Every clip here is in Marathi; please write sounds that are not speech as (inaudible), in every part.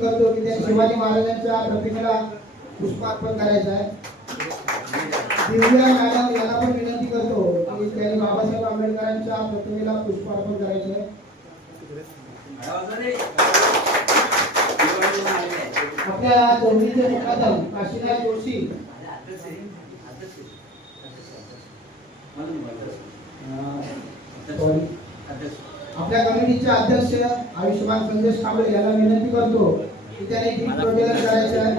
करतो की त्या शिवाजी महाराजांच्या प्रतिमेला पुष्पार्पण करायचं आहे. दिव्या मॅडम यांना पण विनंती करतो की त्यांनी बाबासाहेब आंबेडकरांच्या प्रतिमेला पुष्पार्पण करायचं आहे. आपल्या दोन्हीचे मुकादम काशीनाथ जोशी. sorry. आपल्या कमिटीचे अध्यक्ष आयुष्यमान संदेश कांबळे यांना विनंती करतो की त्यांनी दीप प्रज्वलन करायचं आहे.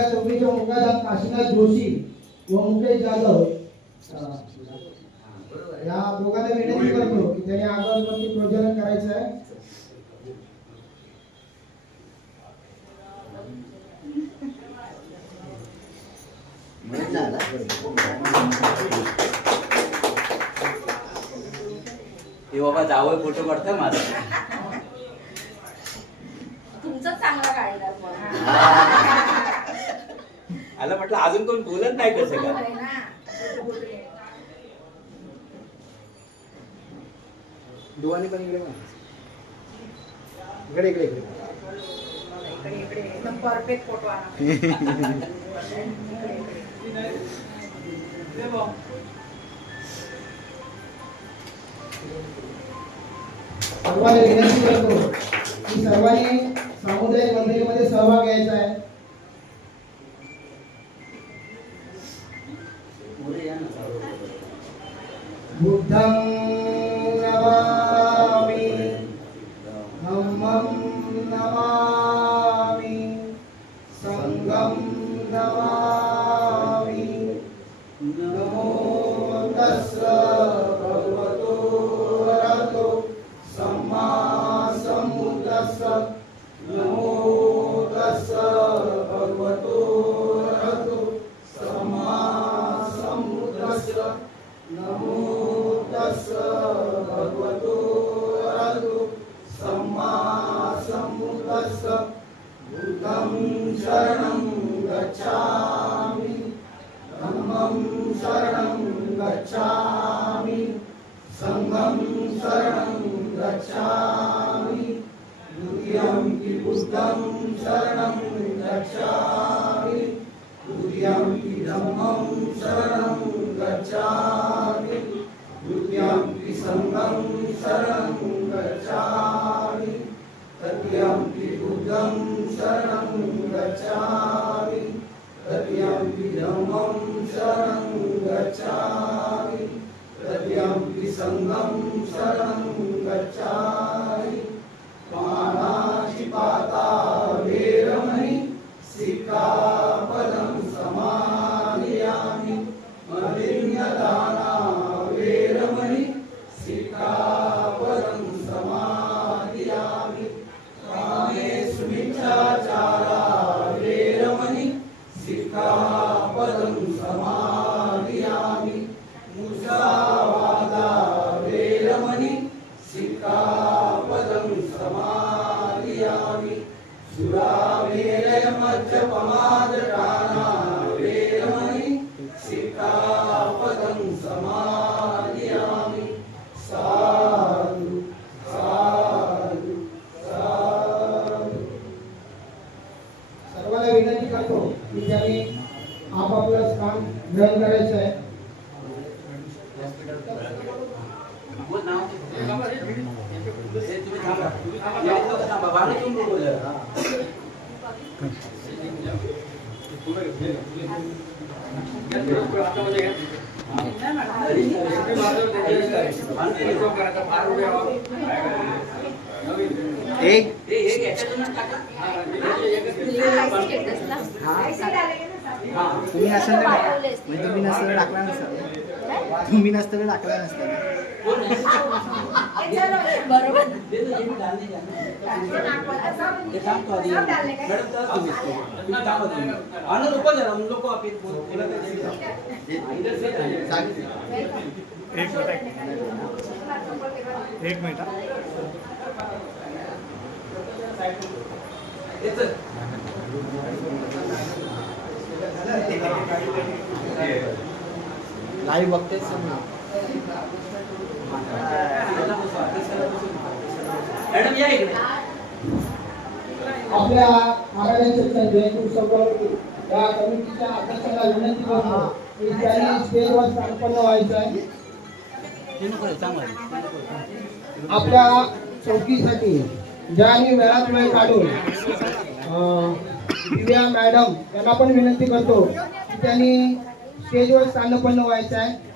आपल्या चौकीचे मुकादम काशीनाथ जोशी व मुकेश जाधव. या दोघांना विनंती करतो की त्यांनी अगरबत्ती प्रज्वलन करायचं आहे. हे बाबा जावं फोटो काढतोय माझा. तुमचं चांगला काढला. आला म्हटलं अजून कोण बोलत नाही कसं का? पण इकडे इकडे इकडे इकडे. परफेक्ट फोटो (laughs) सर्वांनी विनंती करतो की सर्वांनी सामुदायिक मंदिरामध्ये सहभाग घ्यायचा आहे. बुद्धं नमामि। धम्मं नमामि। संघं नमामि। नमो तस्य भगवतो वरतो। सम्मा सम्बुद्धस्य नमो भगवतो वरतो। सम्मा नमो तस्य भगवतो शरणं गच्छामि। धम्मं शरणं गच्छामि। शरणं गच्छामि। द्वितीयं कि बुद्धं शरणं शरणं गच्छामि तृतीयम्पि धम्मं शरणं गच्छामि तृतीयम्पि सङ्गं शरणं गच्छामि ગ્રહણ કરે છે एक एक तुम्ही तर म्हणजे तुम्ही नसेल टाकला नसेल तुम्ही नसतं. टाकला नसतं तुम्ही एक तर मिनिट एक मिनिट. लाईव्ह बघतेच समजा मॅडम या इकडे. आपल्या महाराजांचे जयंती उत्सवावरती या कमिटीच्या अध्यक्षाला विनंती करतो की त्यांनी स्टेजवर संपन्न व्हायचं आहे. आपल्या चौकीसाठी ज्यांनी वेळात वेळ काढून अं, दिव्या मॅडम यांना पण विनंती करतो की त्यांनी स्टेजवर स्थानपन्न व्हायचं आहे.